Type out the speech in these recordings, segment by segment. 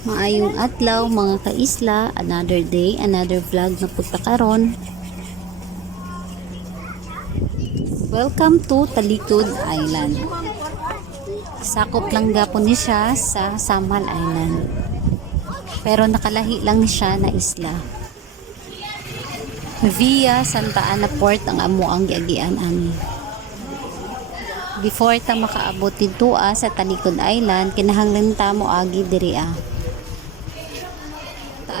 Maayong adlaw mga kaisla, another day, another vlog na punta karon. Welcome to Talikod Island. Sakop lang gapon ni siya sa Samal Island. Pero nakalahi lang siya na isla. Via Santa Ana Port ang amo ang giagian ani. Before ta makaabot dito sa Talikod Island, kinahanglan ta mo agi diri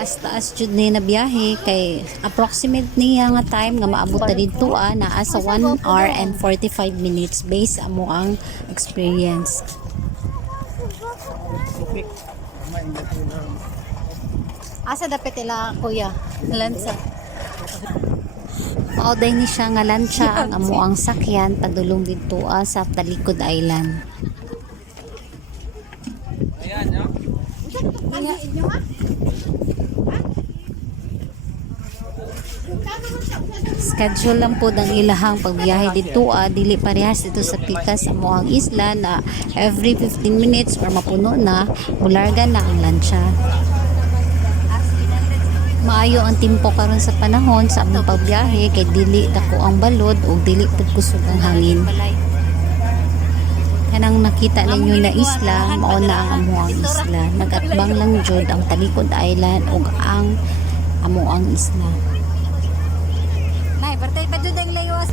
taas jud ni na biyahe kay approximate niya nga time nga maabot ta dito naa sa 1 hour and 45 minutes based amo ang experience. Asa dapat ila kuya? Lansa. Mauday ni siya nga lancha ang amo ang sakyan padulong dito sa Talikod Island. Ayan, no? Schedule lang po ng ilahang pagbiyahe dito dili parehas dito sa pikas sa Moang Isla na every 15 minutes or mapuno na mulargan na ang lancha. Maayo ang timpo karon sa panahon sa among pagbiyahe kay dili dako ang balod o dili pud kusog ang hangin. Kanang nakita ninyo na isla mao na ang Moang Isla. Nagatbang lang jud ang Talikod Island ug ang Moang Isla. Nay, partay pa jud ang layos.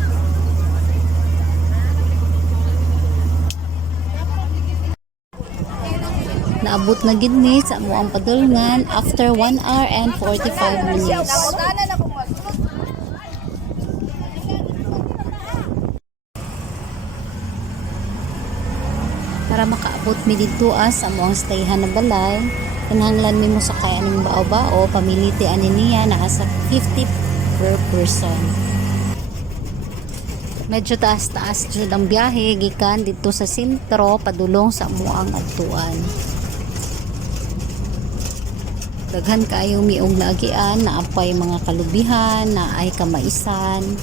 Naabot na gid ni sa amo ang padulngan after 1 hour and 45 minutes. Para makaabot mi dito sa amo ang stayhan na balay, kinahanglan mi mo sakay aning bao-bao, pamiliti ani niya naa sa 50 per person. Medyo taas-taas jud ang biyahe gikan dito sa sentro padulong sa amuang adtuan. Daghan kaayo miog naagian na apay mga kalubihan na ay kamaisan.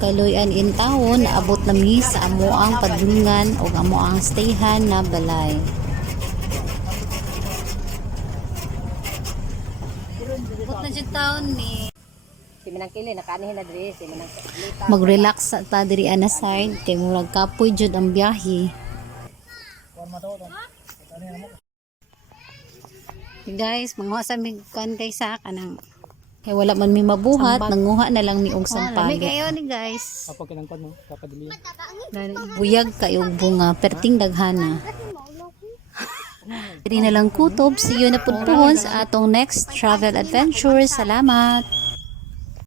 Kaloyan in taon naabot na mi sa amuang padulngan o amuang stayhan na balay. Abot na jud taon ni mag-relax ta diri ana side kay murag kapoy jud ang biyahe. Guys, manguha sa mig kan kay sa kanang kay wala man mi mabuhat, nanguha na lang ni og sampagi. Kayo ni guys. Apo kinangkon mo, papadili. Buyag kayo bunga, perting daghana. Diri na lang kutob, see you na pud puhon sa atong next travel adventure. Salamat.